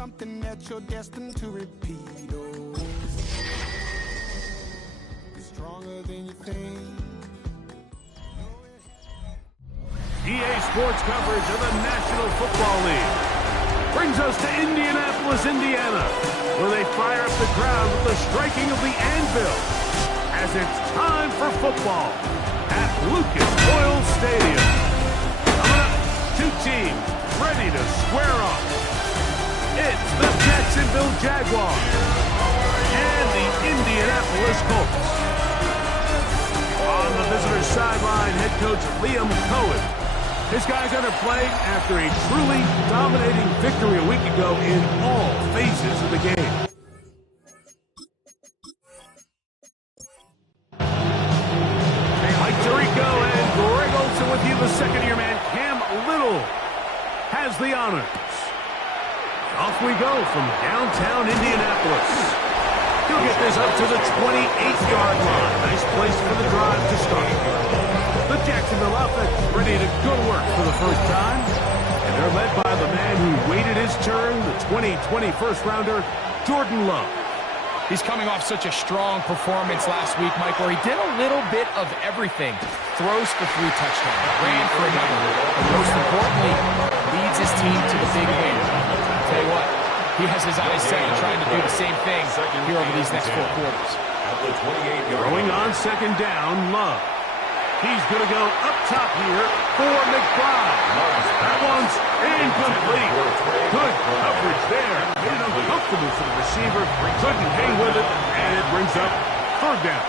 something that you're destined to repeat. Oh, it's stronger than you think. EA Sports coverage of the National Football League brings us to Indianapolis, Indiana, where they fire up the crowd with the striking of the anvil as it's time for football at Lucas Oil Stadium. Coming up, two teams ready to square off. It's the Jacksonville Jaguars and the Indianapolis Colts. On the visitor's sideline, head coach Liam Cohen. His guys enter play after a truly dominating victory a week ago in all phases of the game. Mike Tirico and Greg Olsen with you. The second-year man, Cam Little, has the honors. Off we go from downtown Indianapolis. He'll get this up to the 28-yard line. Nice place for the drive to start. The Jacksonville offense ready to go to work for the first time. And they're led by the man who waited his turn, the 2020 first-rounder, Jordan Love. He's coming off such a strong performance last week, Mike, where he did a little bit of everything. Throws for 3 touchdowns, ran for another, and most importantly, leads his team to the big win. I'll tell you what, he has his eyes set on trying to do the same thing here over these next 4 quarters. Throwing on second down, Love. He's going to go up top here for McBride. That one's incomplete. Good coverage there. Made it uncomfortable for the receiver. Couldn't hang with it, and it brings up third down.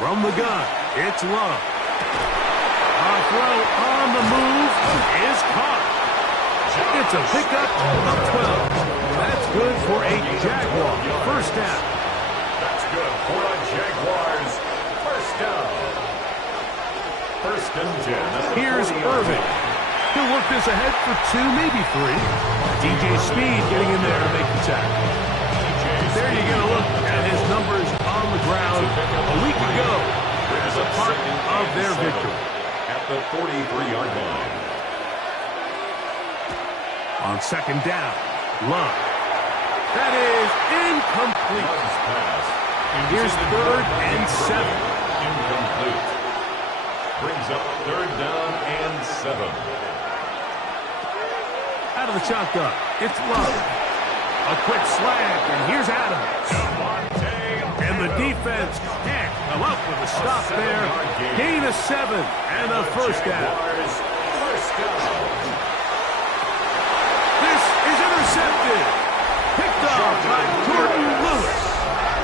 From the gun, it's Love. A throw on the move is caught. It's a pickup of 12. That's good for a Jaguar first down. That's good for a Jaguars first down. First and 10. Here's Irving. He'll work this ahead for 2, maybe 3. DJ Speed getting in there to make the tackle. There you get a look at his numbers on the ground a week ago as a part of their victory. At the 43-yard line. On second down, Love. That is incomplete. And here's third and 7. Incomplete. Brings up third down and 7. Out of the shotgun, it's Love. A quick slant, and here's Adams. And the defense can't come up with a stop there. Gain of 7 and a first down. This is intercepted. Picked off by Jordan Lewis.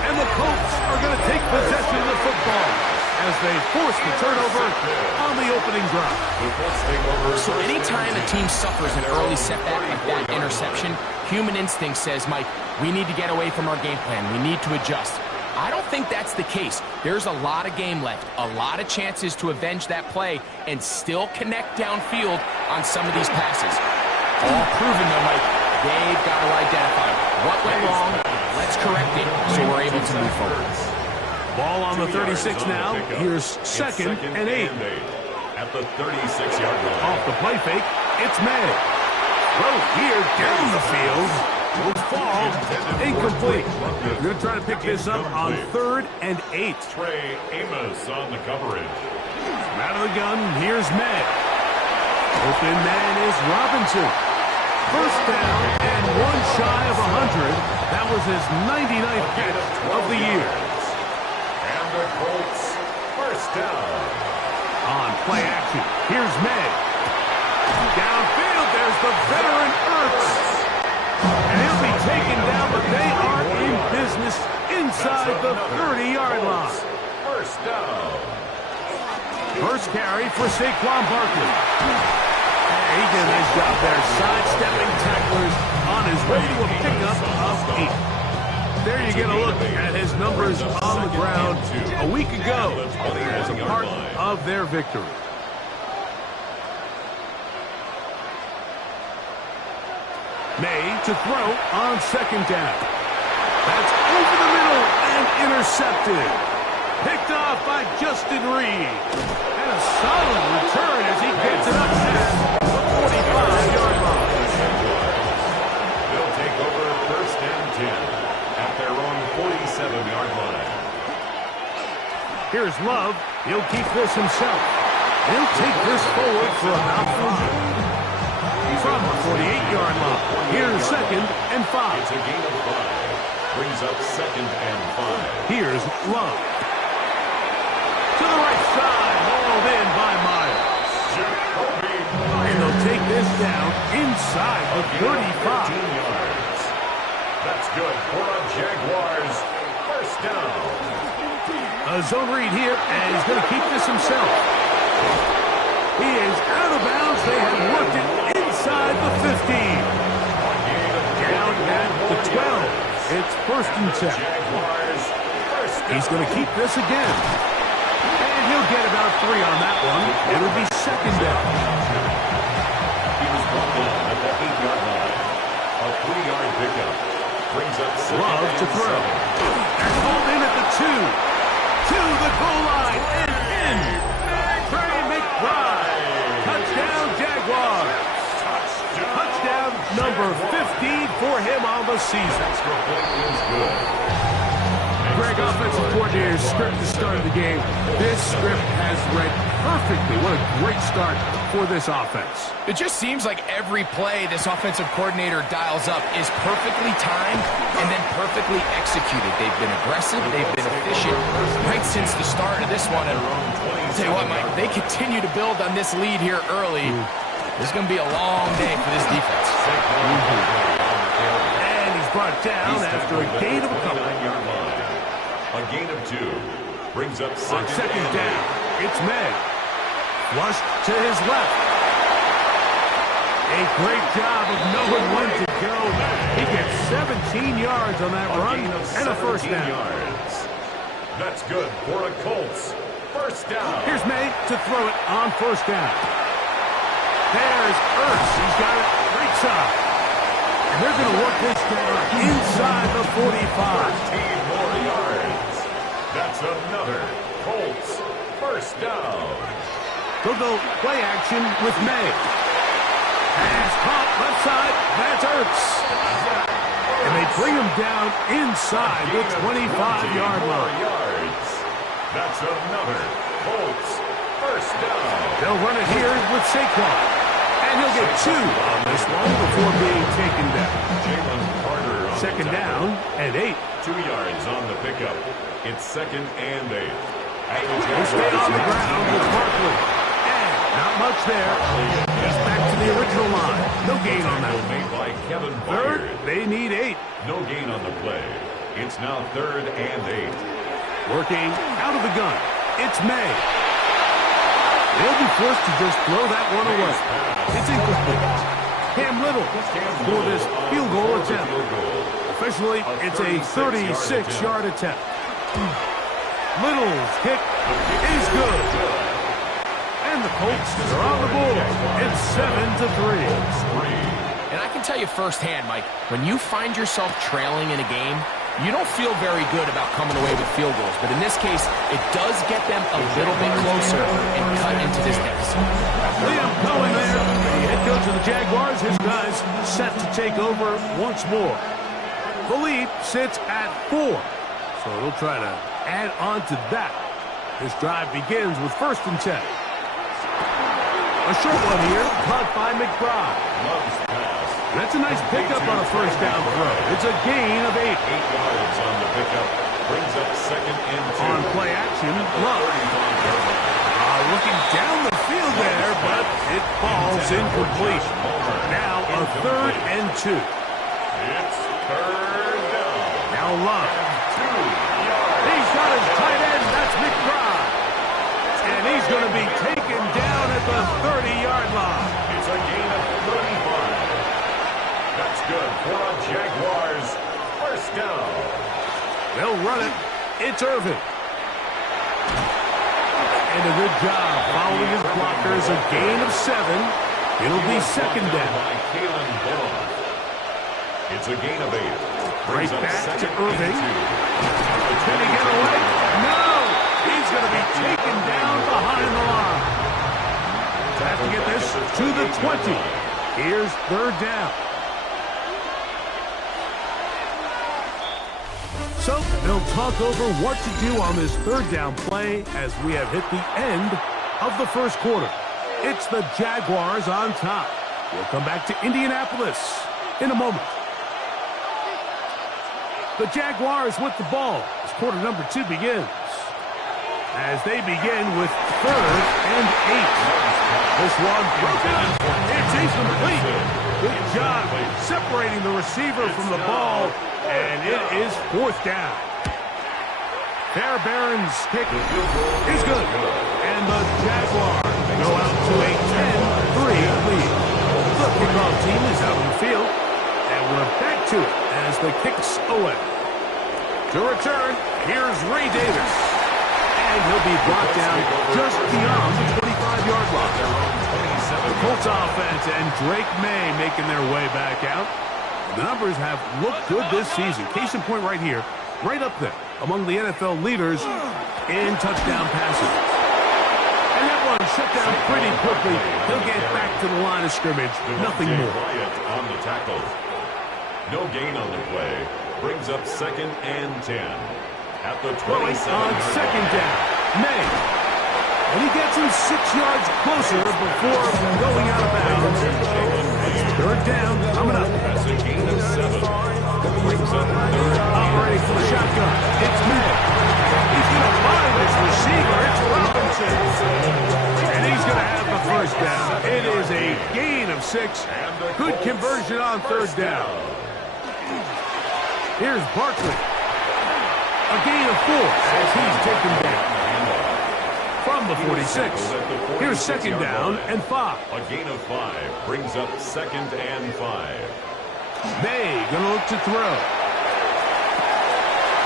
And the Colts are going to take possession of the football as they force the turnover on the opening drive. So anytime a team suffers an early setback like that interception, human instinct says, Mike, we need to get away from our game plan. We need to adjust. I don't think that's the case. There's a lot of game left, a lot of chances to avenge that play and still connect downfield on some of these passes. All proven, though, Mike, they've got to identify what went wrong, let's correct it so we're able to move forward. Ball on the 36 now. Here's second and 8. At the 36-yard line. Off the play fake, it's May. Throw here down the field. Will fall. Incomplete. We're going to try to pick this up on third and 8. Trey Amos on the coverage. Out of the gun, here's May. Open man is Robinson. First down and 1 shy of 100. That was his 99th catch of the year. And the Colts first down. On play action, here's May. Downfield, there's the veteran Ertz. And he'll be taken down, but they are in business inside the 30-yard line. First down. First carry for Saquon Barkley. He did a nice job there, sidestepping tacklers on his way to a pickup of 8. There you get a look at his numbers on the ground a week ago as a part of their victory. May to throw on second down. That's over the middle and intercepted. Picked off by Justin Reed. And a solid return as he gets it up past the 45. Here's Love. He'll keep this himself. He'll take this forward for about 5. From the 48-yard line, here's 2nd and 5. It's a gain of 5. Brings up 2nd and 5. Here's Love. To the right side, hauled in by Myers. And they'll take this down inside the 35. Yards. That's good for a Jaguars first down. A zone read here, and he's going to keep this himself. He is out of bounds. They have worked it inside the 15. Down at the 12. It's 1st and 10. He's going to keep this again. And he'll get about 3 on that one. It'll be 2nd down. He was brought down at the 8-yard line. A 3-yard pickup. Brings up 2nd Love to and throw. 7. And hauled in at the 2. To the goal line and in. Trey McBride. Touchdown, Jaguars. Touchdown number 15 for him on the season. Greg, offensive coordinator's script to start of the game. This script has read perfectly. What a great start for this offense. It just seems like every play this offensive coordinator dials up is perfectly timed and then perfectly executed. They've been aggressive. They've been efficient right since the start of this one. And I'll tell you what, Mike, they continue to build on this lead here early. This is going to be a long day for this defense. And he's brought down after a gain of a couple. A gain of 2. Brings up On 2nd down, it's May. Flushed to his left. A great job of knowing when to go. He gets 17 yards on that run and a 1st down. Yards. That's good for the Colts. First down. Here's May to throw it on 1st down. There's Ertz. He's got it right side. And they're going to work this down inside the 45. 13 more yards. That's another Colts first down. They'll go play action with May. Pass caught left side. That's Ertz. And they bring him down inside the 25-yard line. Yards. That's another Colts first down. They'll run it here with Saquon. And he'll get 2 on this one before being taken down. Jalen Carter on 2nd the down and 8. 2 yards on the pickup. It's 2nd and 8. They stay on the ground with Barkley. And not much there. Just back to the original line. No gain on that one. Made by Kevin 3rd, they need 8. No gain on the play. It's now 3rd and 8. Working out of the gun. It's May. They'll be forced to just throw that one away. It's incomplete. Cam Little for this field goal attempt. Officially, it's a 36-yard attempt. Little's kick is good. And the Colts are on the board. It's 7-3. And I can tell you firsthand, Mike, when you find yourself trailing in a game, you don't feel very good about coming away with field goals. But in this case, it does get them a little bit closer and cut into this deficit. Liam Cohen there, the head coach of the Jaguars. His guys set to take over once more. The lead sits at 4. So he'll try to add on to that. This drive begins with 1st and 10. A short one here, caught by McBride. That's a nice pickup on a 1st down throw. It's a gain of 8. 8 yards on the pickup. Brings up 2nd and 2. On play action, Love. Looking down the field there, but it falls incomplete. Now a 3rd and 2. It's 3rd down. Now Love. 2 yards. He's got his tight end. That's McBride. And he's going to be taken down at the 30-yard line. It's a gain of 35. That's good for a Jaguars first down. They'll run it. It's Irvin. And a good job following his blockers. A gain of 7. It'll be 2nd down. It's a gain of 8. Right back to Irving. Can he get away? No! He's going to be taken down behind the line. Have to get this to the 20. Here's 3rd down. So, they'll They'll talk over what to do on this third down play as we have hit the end of the first quarter. It's the Jaguars on top. We'll come back to Indianapolis in a moment. The Jaguars with the ball as quarter number 2 begins. As they begin with 3rd and 8. This one broken. It's incomplete. Good job separating the receiver from the ball, and it is 4th down. Fairbairn's kick is good, and the Jaguars go out to a 10-3 lead. The kickoff team is out on the field, and we're back to it as the kick's away. To return, here's Ray Davis, and he'll be brought down just beyond the 25-yard line. The Colts offense and Drake May making their way back out. The numbers have looked good this season. Case in point right here, right up there among the NFL leaders in touchdown passes. And that one shut down pretty quickly. He'll get back to the line of scrimmage. Nothing more. On the tackle. No gain on the play. Brings up 2nd and 10. At the 27 on 2nd down. May. And he gets him 6 yards closer before going out of bounds. 3rd down coming up. That's a gain of 7. Brings up 3rd. Ready for the shotgun. It's May. He's going to find his receiver. It's Robinson. And he's going to have the 1st down. It is a gain of 6. Good conversion on 3rd down. Here's Barkley. A gain of 4 as he's taken down. From the 46. Here's 2nd down and 5. A gain of 5 brings up 2nd and 5. May going to look to throw.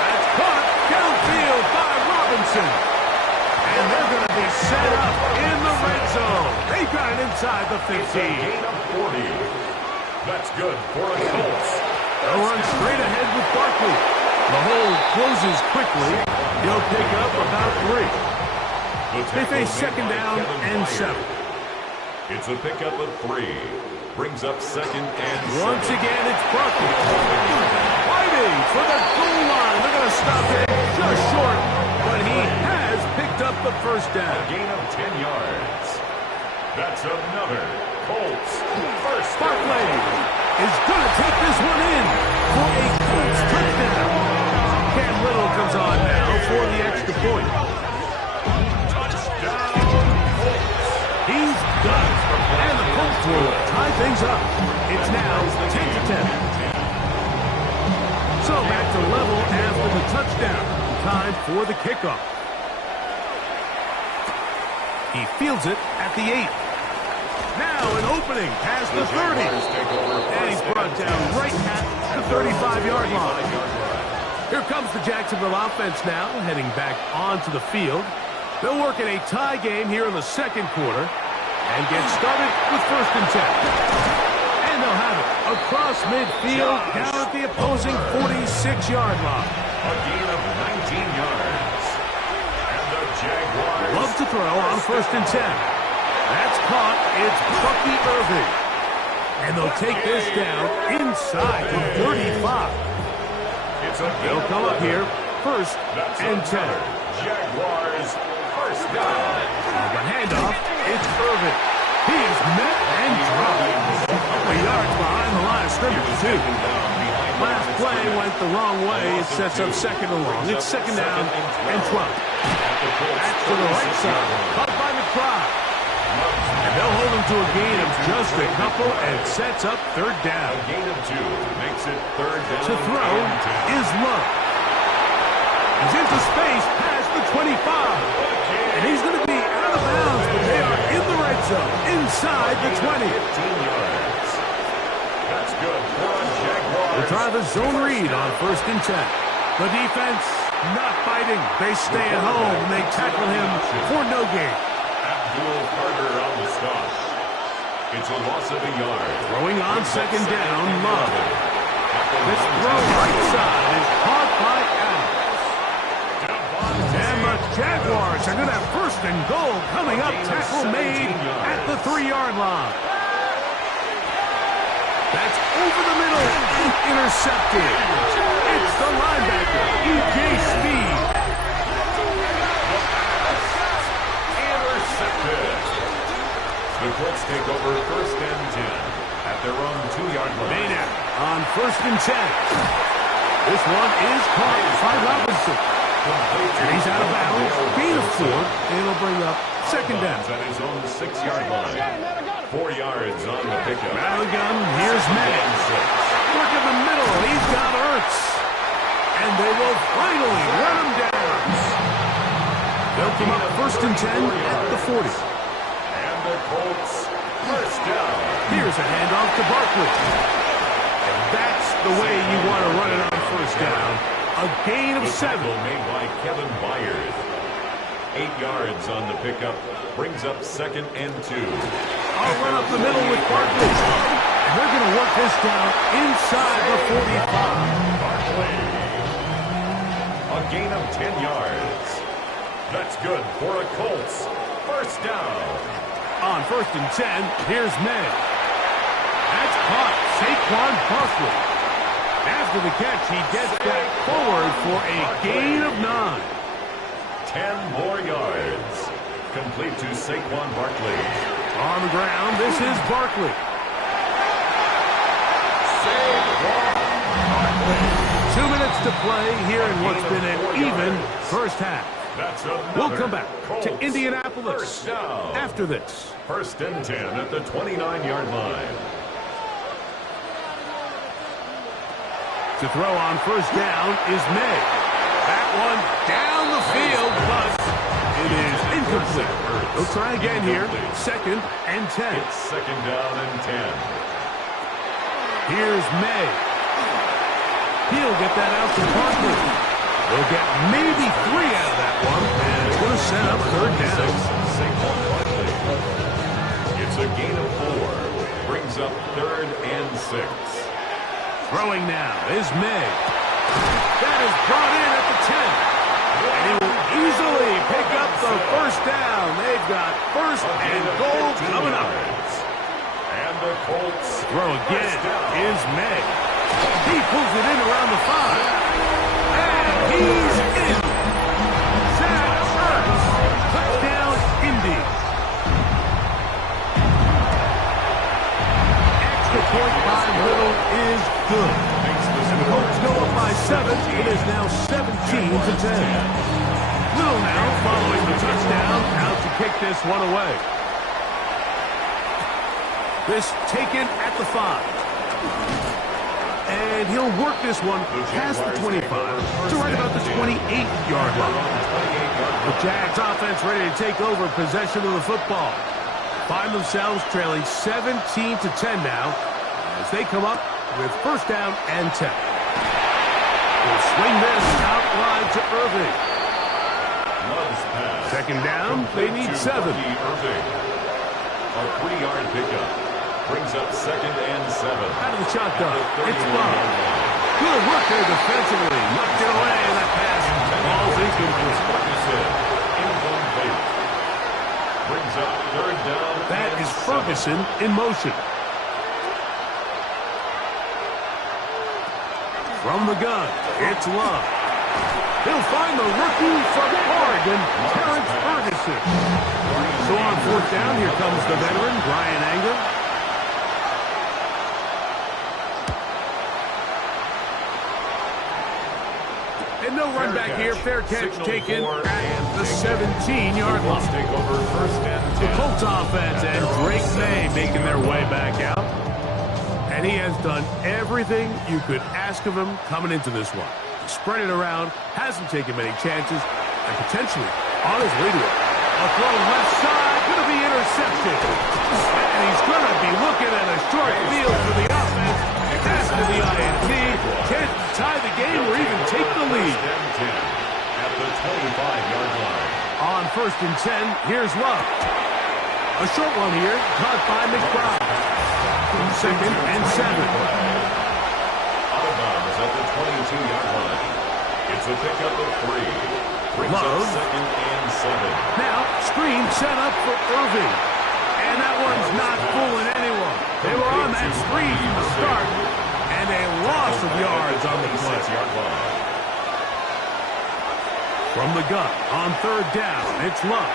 That's caught downfield by Robinson. And they're going to be set up in the red zone. They got it inside the 15. Gain of 40. That's good for the Colts. They'll run straight ahead with Barkley. The hold closes quickly. He'll pick up about 3. They face 2nd down and 7. It's a pickup of 3. Brings up 2nd and 7. Once again, it's Barkley. Fighting for the goal line. They're going to stop it just short, but he has picked up the 1st down. A gain of 10 yards. That's another Colts 1st down. Barkley is going to take this one in for a Colts touchdown. Cam Little comes on now for the extra point. He's done. And the Colts will tie things up. It's now 10-10. So back to level after the touchdown. Time for the kickoff. He fields it at the 8. Now an opening past the 30. And he's brought down right at the 35-yard line. Here comes the Jacksonville offense now, heading back onto the field. They'll work in a tie game here in the 2nd quarter and get started with 1st and 10. And they'll have it across midfield down at the opposing 46-yard line. A gain of 19 yards. And the Jaguars Love to throw on 1st and 10. That's caught. It's Bucky Irving. And they'll take this down inside the 35. They'll come up here 1st and 10. Jaguars 1st down. The handoff, it's Irving. He is met and dropped. A couple of yards behind the line of scrimmage, too. Last play went the wrong way. It sets up 2nd and long. It's 2nd down and 12. Back to the right side. Caught by McBride. And they'll hold him to a gain of just a couple and sets up 3rd down. A gain of 2 makes it 3rd down. To throw is Love. He's into space past the 25. And he's going to be out of bounds, but they are in the red zone, inside the 20. 15 yards. That's good for a Jaguars. We'll try the zone read on 1st and 10. The defense not fighting. They stay at home, and they tackle him for no gain. Abdul Carter on the stop. It's a loss of a yard. Throwing on 2nd down, Love. This throw right side is caught by Adams. And the Jaguars are going to have 1st and goal coming up. Tackle made at the 3-yard line. That's over the middle and intercepted. It's the linebacker, E.J. Speed. Intercepted. The Colts take over 1st and 10 at their own 2-yard line. Maynard on 1st and 10. This one is caught by Robinson. And he's out of bounds. Gain of 4. And it'll bring up 2nd down. At his own 6-yard line. 4 yards on the pickup. Madigan, here's May. Work in the middle. He's got Ertz. And they will finally run him down. They'll come up 1st and 10 at the 40. And the Colts 1st down. Here's a handoff to Barkley. And that's the way you want to run it on 1st down. A gain of 7. Made by Kevin Byers. 8 yards on the pickup. Brings up 2nd and 2. I'll run up the middle with Barkley. And they're going to work this down inside the 45. Barkley. A gain of 10 yards. That's good for a Colts 1st down. On 1st and 10, here's May. That's caught. Saquon Barkley. After the catch, he gets back forward for a gain of 9. 10 more yards. Complete to Saquon Barkley. On the ground, this is Barkley. Saquon Barkley. 2 minutes to play here in what's been an even 1st half. We'll come back to Indianapolis after this. 1st and 10 at the 29-yard line. To throw on 1st down is May. That one down the field, but it is incomplete. They'll try again here. 2nd and 10. It's 2nd down and 10. Here's May. He'll get that out to Barkley. They'll get maybe 3 out of that one, and it's going to set up 3rd down. Saquon Barkley. It's a gain of 4. Brings up 3rd and 6. Throwing now is May. That is brought in at the 10. And he will easily pick up the 1st down. They've got 1st and goal coming up. And the Colts Throw again is May. He pulls it in around the 5. And he's in. Zach Ertz. Touchdown, Indy. Extra point by Little is good. And the Colts go up by 7. It is now 17-10. Little now following the touchdown. Out to kick this one away. This taken at the 5. And he'll work this one past the 25 to right about the 28-yard line. The Jags offense ready to take over possession of the football. Find themselves trailing 17-10 now as they come up with 1st down and 10. We'll swing this out wide to Irving. 2nd down, they need 7. A 3-yard pickup. Brings up 2nd and 7. Out of the shotgun, it's Love. Good work there defensively. Knocked it away, and that pass falls incomplete. Brings up 3rd down. That is Ferguson in motion. From the gun, it's Love. He'll find the rookie from Oregon, Terrence Ferguson. So on 4th down, here comes the veteran, Brian Anger. And no run back here. Fair catch taken at the 17-yard line. Take over 1st and 10. The Colts offense and Drake May making their way back out. And he has done everything you could ask of him coming into this one. Spread it around, hasn't taken many chances, and potentially on his way to it. A throw left side, going to be intercepted. And he's going to be looking at a short field for the offense. After the INT, can't tie the game or even take the lead. At the 25-yard line. On 1st and 10, here's Love. A short one here, caught by McBride. 2nd and 7. Out of bounds at the 22-yard line. It's a pickup of 3. Brings Love. up 2nd and 7. Now, screen set up for Irving. And that one's not fooling anyone. They were on that screen from the start. And And a loss of yards on the play. From the gun on third down, it's Love.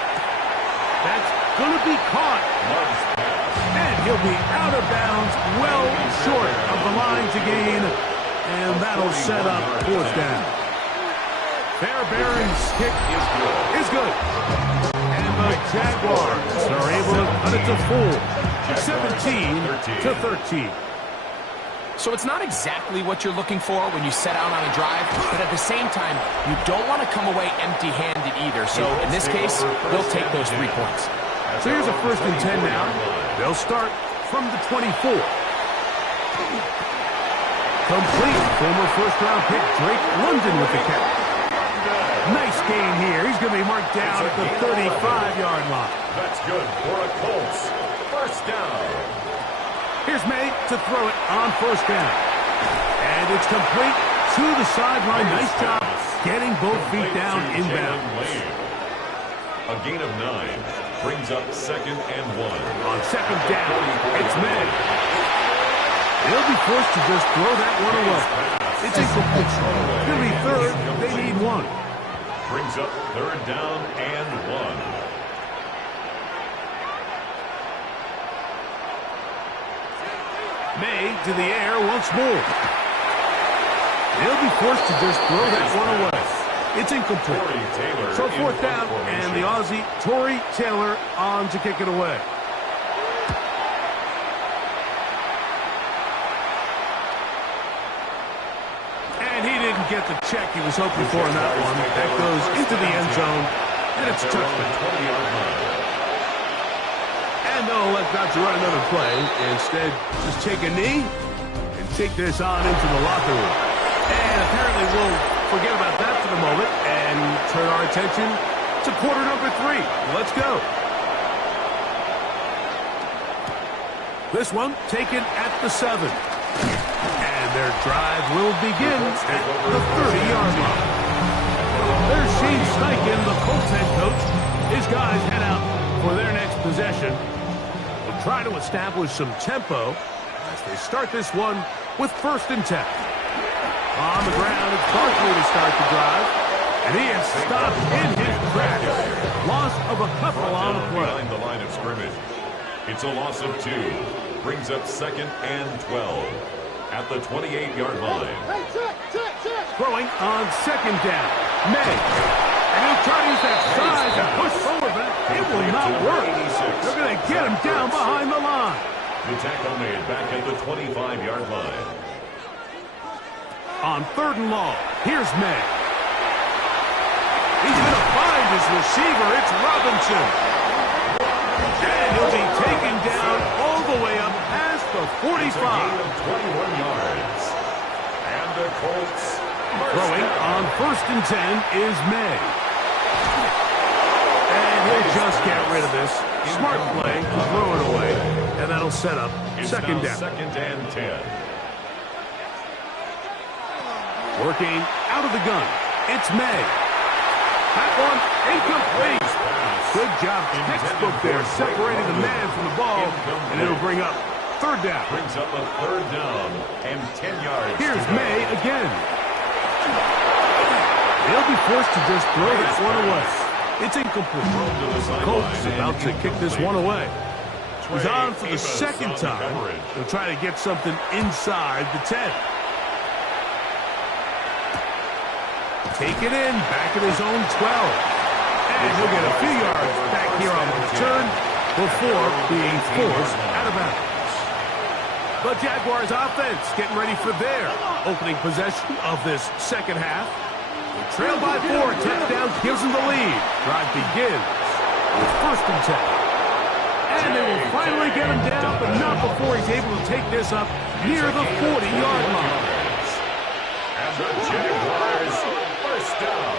That's going to be caught. And he'll be out of bounds, well short of the line to gain. And that'll set up fourth down. Fairbairn's kick is good. And the Jaguars are able to cut it to 17-13. So it's not exactly what you're looking for when you set out on a drive, but at the same time, you don't want to come away empty-handed either. So in this case, they'll take those 3 points. So here's a 1st and 10 now. They'll start from the 24. Complete. Former first-round pick Drake London with the catch. Nice gain here. He's going to be marked down at the 35-yard line. That's good for a Colts. First down. Here's May to throw it on first down. And it's complete to the sideline. Nice job getting both feet down inbounds. A gain of 9 brings up 2nd and 1. On 2nd down, it's May. They'll be forced to just throw that one away. It's incomplete. It's going to be 3rd. They need 1. Brings up 3rd down and 1. May to the air once more. They'll be forced to just throw that one away. It's incomplete. So 4th down, and the Aussie, Torrey Taylor, on to kick it away. And he didn't get the check he was hoping for in that one. That goes into the end zone, and it's a touchdown. And they'll let Dr. run another play. Instead, just take a knee and take this on into the locker room. And apparently we'll forget about that for the moment and turn our attention to quarter number 3. Let's go. This one taken at the 7. And their drive will begin at the 30-yard line. There's Shane Steichen, the Colts head coach. His guys head out for their next possession. We'll try to establish some tempo as they start this one with 1st and 10. On the ground, it's Barkley to start the drive. And he is stopped in his tracks. Loss of a couple on the play. Behind the line of scrimmage. It's a loss of 2. Brings up 2nd and 12 at the 28-yard line. Throwing on 2nd down. May. And he'll try to use that size and push forward, but it will not work. They're going to get him down behind the line. The tackle made back at the 25-yard line. On 3rd and long, here's May. He's going to find his receiver. It's Robinson. And he'll be taken down all the way up past the 45. It's a gain of 21 yards. And the Colts throwing on 1st and 10 is May. And he'll just get rid of this. Smart play to throw it away. And that'll set up 2nd down. 2nd and 10. Working out of the gun. It's May. That one incomplete. Good job. Textbook there, separating the man from the ball. And it'll bring up 3rd down. Brings up a 3rd down and 10 yards. Here's May again. They'll be forced to just throw this one away. It's incomplete. Colts about to kick this one away. He's on for the 2nd time. He'll try to get something inside the 10. Take it in, back at his own 12. And he'll get a few yards back here on the return before being forced out of bounds. The Jaguars offense getting ready for their opening possession of this 2nd half. They trail by 4, touchdown gives them the lead. Drive begins with 1st and 10. And they will finally get him down, but not before he's able to take this up near the 40-yard line. And the Jaguars first down.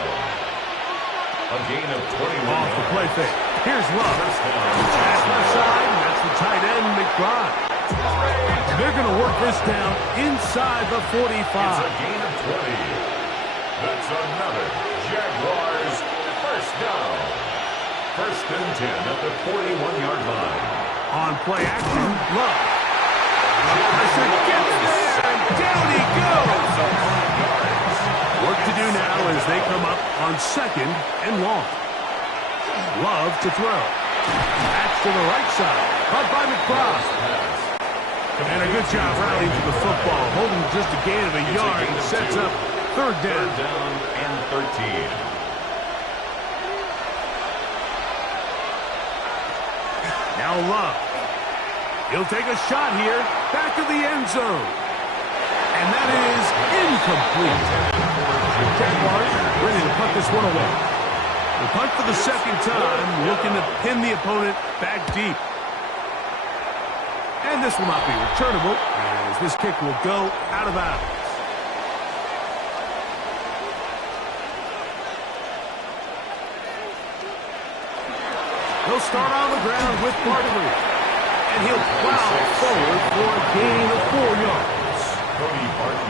A gain of 21. Off the play fake. Here's Love. Pass left side, and that's the tight end, McBride. They're going to work this down inside the 45. It's a gain of 20. That's another Jaguars first down. 1st and 10 at the 41-yard line. On play action, Love. Pressure gets there, and down he goes. Work to do now as they come up on 2nd and long. Love to throw. That's to the right side. Caught by McBride. And a good job rallying to the football. Holding just a gain of a yard and sets up 3rd down. 3rd down and 13. Now Love. He'll take a shot here. Back of the end zone. And that is incomplete. Jaguars ready to punt this one away. The punt for the 2nd time, looking to pin the opponent back deep. And this will not be returnable, as this kick will go out of bounds. He'll start on the ground with Barkley. And he'll plow forward for a gain of 4 yards.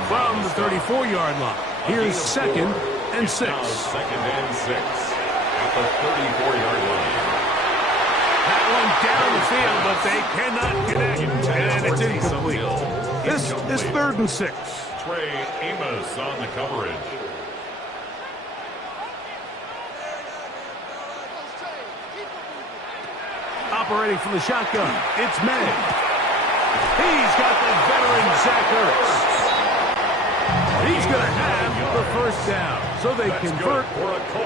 From the 34-yard line. Here's 2nd and 6. 2nd and 6 at the 34-yard line. That one down the field, but they cannot connect, and it's incomplete. This is 3rd and 6. Trey Amos on the coverage. Operating from the shotgun, it's May. He's got the veteran Zach Ertz. He's going to have the 1st down, so they convert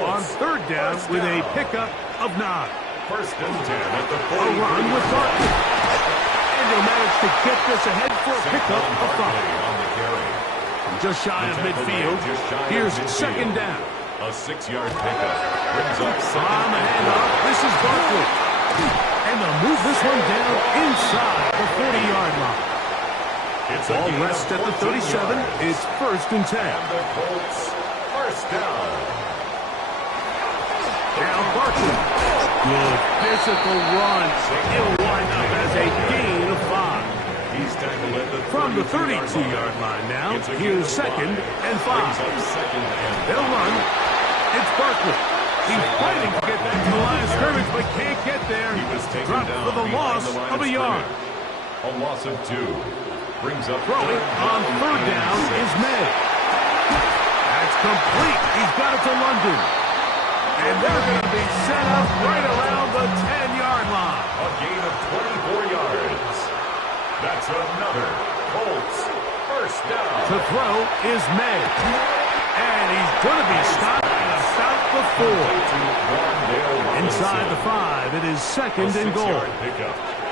on 3rd down with a pickup of 9. 1st and 10 at the 40. A run with Barkley. And he'll manage to get this ahead for a pickup of 5. Just shy of midfield. Here's 2nd down. A 6-yard pickup brings up 2nd. On the handoff, this is Barkley. And they'll move this one down inside the 40-yard line. Ball rests at the 37. It's 1st and 10. And the Colts 1st down. Now Barkley. Good physical run. It'll wind up as a gain of 5. He's tackled at the From the 32-yard line now, here's 2nd and 5. They'll run. It's Barkley. He's fighting to get back to the line of scrimmage, but can't get there. Dropped for the loss of a yard. A loss of 2. Brings up Throwing on 3rd down is May. That's complete. He's got it to London. And they're going to be set up right around the 10-yard line. A gain of 24 yards. That's another Colts 1st down. To throw is May. And he's going to be stopped at about the 4. Inside the 5, it is 2nd and goal.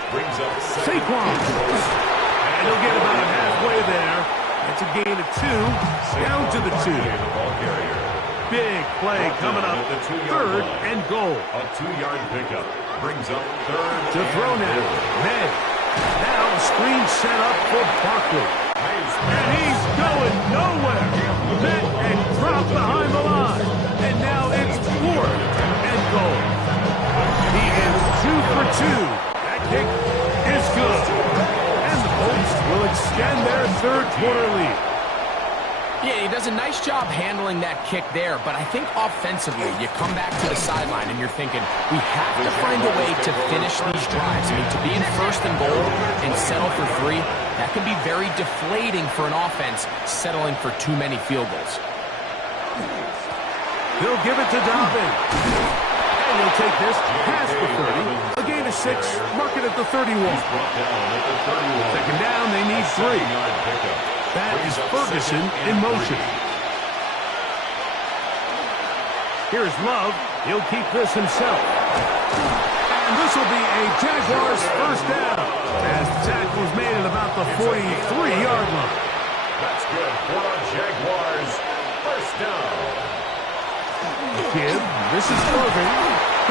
Brings up Saquon. And he'll get about halfway there. That's a gain of 2. Down to the 2. Big play coming up. 3rd and goal. A 2-yard pickup brings up 3rd. To throw now. May. Now a screen set up for Barkley. And he's going nowhere. Met and dropped behind the line. And now it's 4th and goal. He is 2 for 2. That kick is good. And the Colts will extend their 3rd quarter lead. Yeah, he does a nice job handling that kick there, but I think offensively, you come back to the sideline and you're thinking, we have to find a way to finish these drives. I mean, to be in 1st and goal and settle for 3, that can be very deflating for an offense settling for too many field goals. He'll give it to Dobbin. And he'll take this past the 30. A gain of 6, mark it at the 31. 2nd down, they need 3. That is Ferguson in motion. Here's Love. He'll keep this himself. And this will be a Jaguars 1st down as the tackle is made at about the 43-yard line. That's good for a Jaguars 1st down. Kid, this is Irving.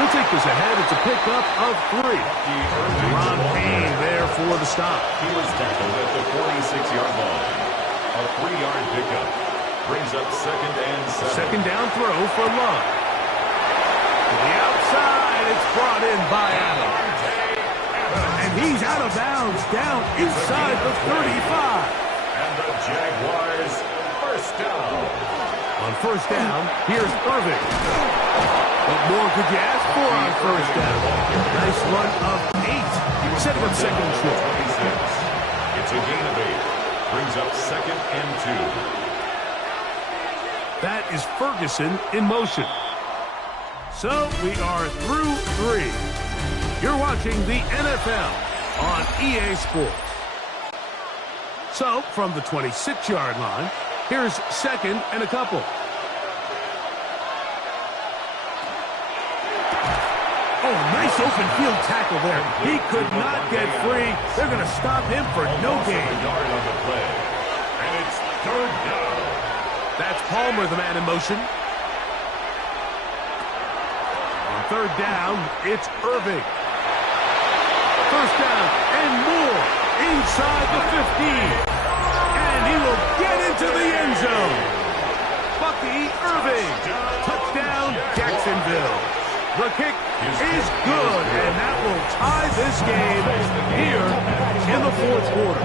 He'll take this ahead. It's a pickup of 3. Ron Payne there for the stop. He was tackled at the 46-yard line. A 3-yard pickup brings up 2nd and 7. 2nd down throw for Love. To the outside, it's brought in by Adams. And he's out of bounds, down inside the 35. And the Jaguars 1st down. On 1st down, here's Irving. What more could you ask for on 1st down? Nice run of 8. Setting up 2nd and short. It's a a gain of 8. Brings up 2nd and 2. That is Ferguson in motion. So we are through 3. You're watching the NFL on EA Sports. So from the 26-yard line, here's 2nd and a couple. Oh, nice open field tackle there. He could not get free. They're going to stop him for no gain. Yard on the play. And it's 3rd down. That's Palmer, the man in motion. On 3rd down, it's Irving. 1st down and more inside the 15. And he will get into the end zone. Bucky Irving. Touchdown, Jacksonville. The kick is good, and that will tie this game here in the 4th quarter.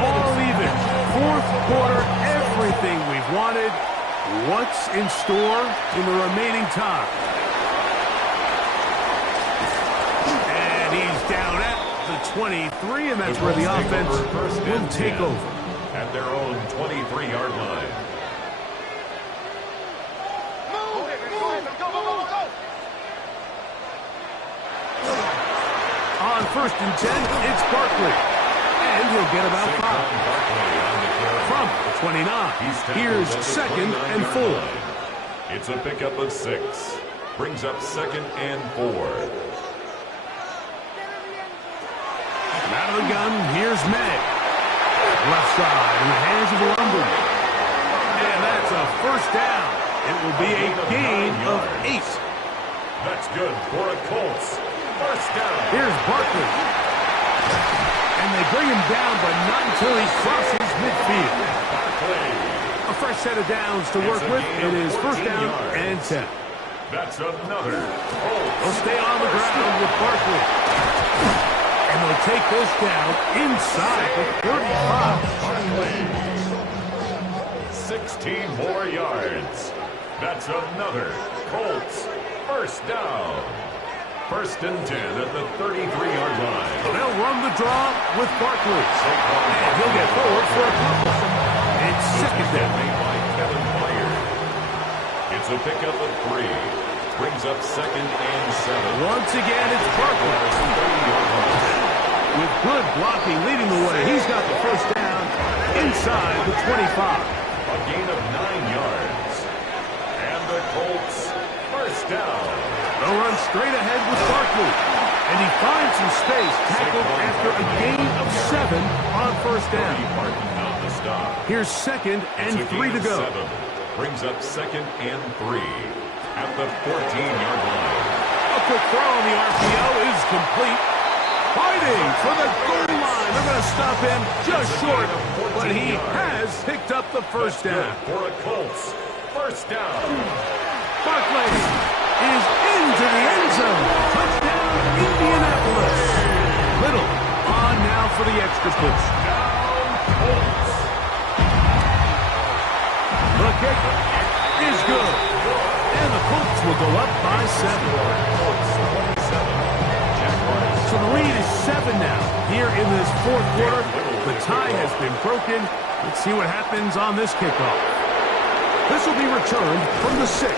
All even. 4th quarter, everything we've wanted. What's in store in the remaining time? And he's down at the 23, and that's where the offense will take over. At their own 23-yard line. On 1st and 10, it's Barkley. And he'll get about 5. From the 29, here's 2nd and 4. It's a pickup of 6. Brings up 2nd and 4. Out of the gun, here's May. Left side in the hands of London. And that's a 1st down. It will be a gain of 8. That's good for a Colts. 1st down. Here's Barkley. And they bring him down, but not until he crosses midfield. A fresh set of downs to work with. It is 1st down and 10. That's another. They'll stay on the ground with Barkley. And they'll take this down inside the 35. 16 more yards. That's another Colts 1st down. 1st and 10 at the 33-yard line. So they'll run the draw with Barkley. And he'll get forward for a couple. It's 2nd down. Made by Kevin Byard. It's a pickup of 3. Brings up 2nd and 7. Once again, it's Barkley. With good blocking leading the way, he's got the 1st down inside the 25. A gain of 9 yards. And the Colts 1st down. They'll run straight ahead with Barkley. And he finds some space, tackled after a gain of 7 on 1st down. Here's 2nd and 3 to go. 7. Brings up 2nd and 3 at the 14-yard line. A quick throw on the RPO is complete. Fighting for the goal line. They're going to stop him just short, but he has picked up the 1st down. For a Colts 1st down. Barkley is into the end zone. Touchdown, Indianapolis. Little on now for the extra point. The kick is good. And the Colts will go up by 7. So the lead is 7 now. Here in this 4th quarter, the tie has been broken. Let's see what happens on this kickoff. This will be returned from the 6.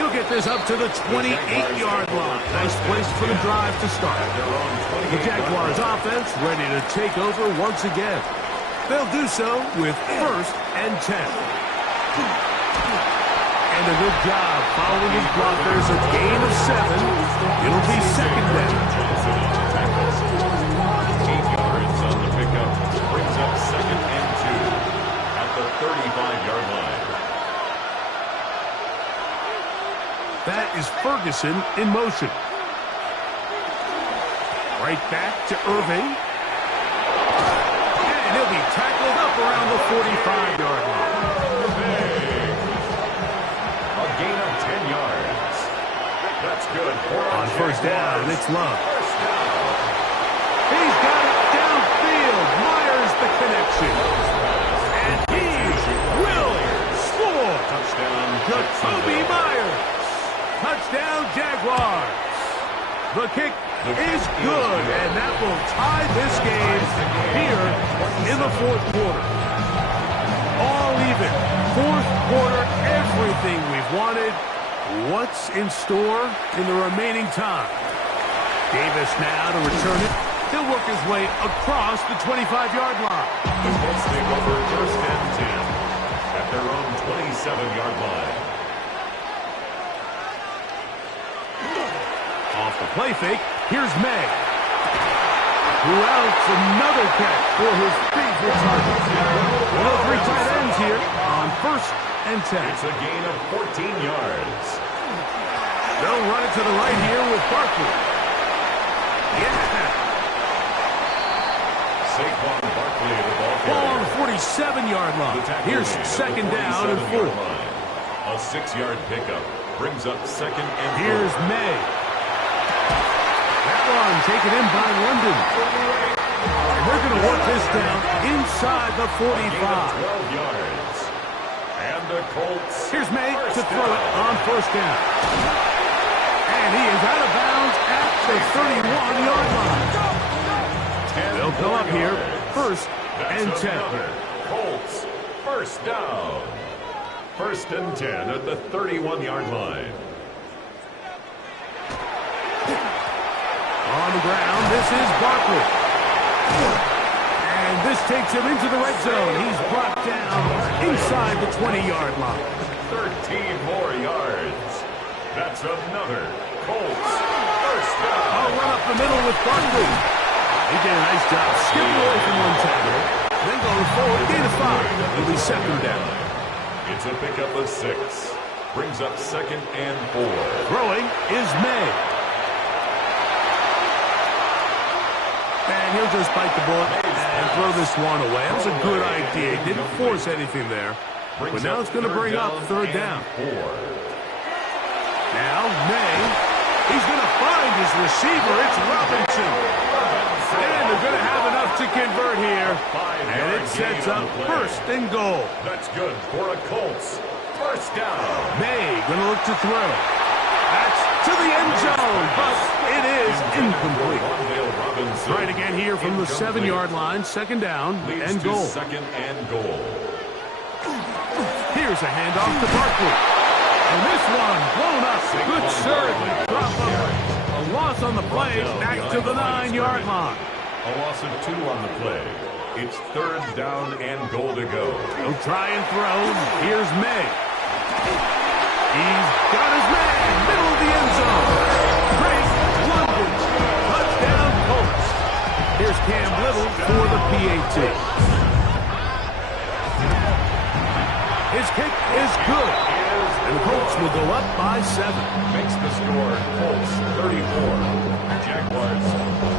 He'll get this up to the 28-yard line. Nice place for the drive to start. The Jaguars offense ready to take over once again. They'll do so with 1st and 10. And a good job following his blockers. A gain of 7. It'll be 2nd down. 8 yards on the pickup. Brings up 2nd and 2 at the 35-yard line. That is Ferguson in motion. Right back to Irving. And he'll be tackled up around the 45-yard line. A gain of 10 yards. That's good. On 1st down, it's Love. 1st down. He's got it downfield. Myers the connection. And he will score. Touchdown. Jacoby Myers. Touchdown, Jaguars. The kick is good, and that will tie this game here in the fourth quarter. All even. Fourth quarter, everything we've wanted. What's in store in the remaining time? Davis now to return it. He'll work his way across the 25-yard line. The Colts take over first and 10 at their own 27-yard line. Off the play fake, here's May. Who else another catch for his favorite target. One of three tight ends here on first and 10. It's a gain of 14 yards. They'll run it to the right here with Barkley. Yeah. Saquon Barkley the ball Ball on carrier. the 47-yard line. Here's second down and 4. A 6-yard pickup brings up second and 4. Here's May. That one taken in by London. And they're going to work this down inside the 45. 12 yards. And the Colts. Here's May to throw it on first down. And he is out of bounds at the 31-yard line. They'll come up here first and 10. Colts first down. First and 10 at the 31-yard line. On the ground, this is Barkley. And this takes him into the red zone. He's brought down inside the 20-yard line. 13 more yards. That's another Colts first down. I'll run up the middle with Barkley. He did a nice job skipping away from one tackle. Then going forward, gain of 5. It'll be second down. It's a pickup of 6. Brings up second and 4. Throwing is May. And he'll just bite the bullet and throw this one away. That was a good idea. He didn't force anything there. But now it's going to bring up third down. 4. Now May. He's going to find his receiver. It's Robinson. And they're going to have enough to convert here. And it sets up first and goal. That's good for a Colts first down. May going to look to throw. That's to the end zone, but it is incomplete. Try it again here from the 7-yard line. Second down and goal. Second and goal. Here's a handoff to Barkley. And this one blown up. Good serve. Drop up. A loss on the play. Back to the 9-yard line. A loss of 2 on the play. It's third down and goal to go. He'll try and throw. Here's May. He's got his man. Middle of the end zone. Great London. Touchdown Colts. Here's Cam Little for the PAT. His kick is good. And the Colts will go up by 7. Makes the score Colts 34. Jaguars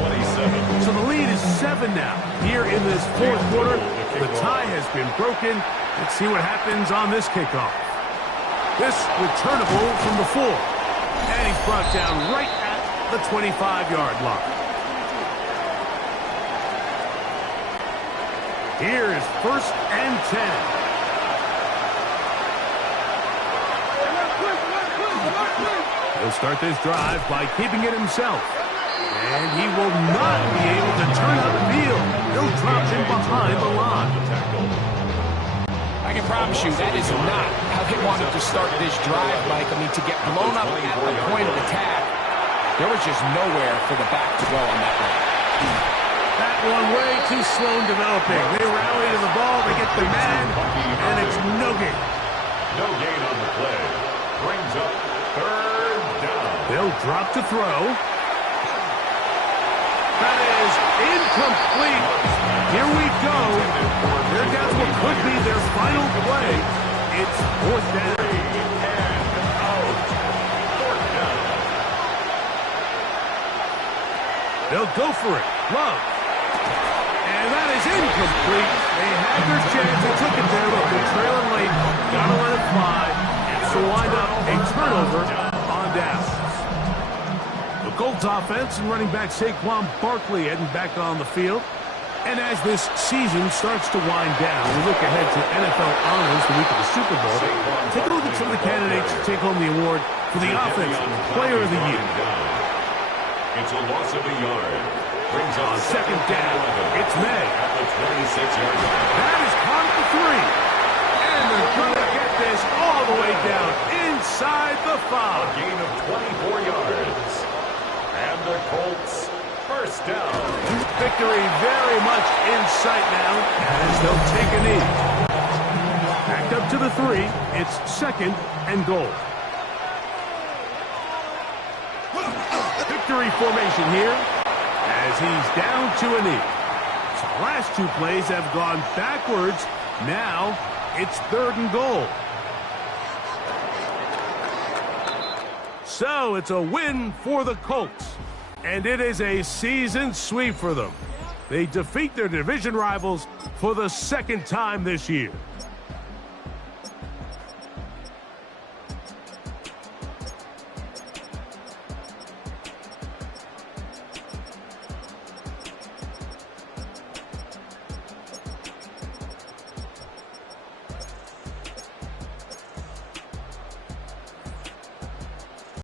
27. So the lead is 7 now. Here in this fourth quarter, the tie has been broken. Let's see what happens on this kickoff. This returnable from the 4. And he's brought down right at the 25-yard line. Here is first and 10. He'll start this drive by keeping it himself. And he will not be able to turn up the field. He'll drop him behind the line. I can promise you that is not how they wanted to start this drive, Mike. I mean, to get blown up at the point of attack, there was just nowhere for the back to go on that one. That one way too slow in developing. They rally to the ball, they get the man, and it's no gain. No gain on the play. Brings up third down. They'll drop to throw. That is incomplete. Here we go. They're down to what could be their final play. It's fourth down. They'll go for it. Love. And that is incomplete. They had their chance. They took it there, but they're trailing late. Gotta let it fly. And so wind up a turnover on down. The Colts offense and running back Saquon Barkley heading back on the field. And as this season starts to wind down, we look ahead to NFL honors the week of the Super Bowl. Take a look at some of the candidates to take home the award for the Offensive Player of the Year. It's a loss of a yard. Brings On up second down, it's May. at the 26-yard line. That is caught at the 3. And they're going to get this all the way down inside the 5. A gain of 24 yards. And the Colts, first down. Victory very much in sight now as they'll take a knee. Back up to the 3. It's second and goal. Victory formation here as he's down to a knee. So the last 2 plays have gone backwards. Now it's third and goal. So it's a win for the Colts. And it is a season sweep for them. They defeat their division rivals for the second time this year.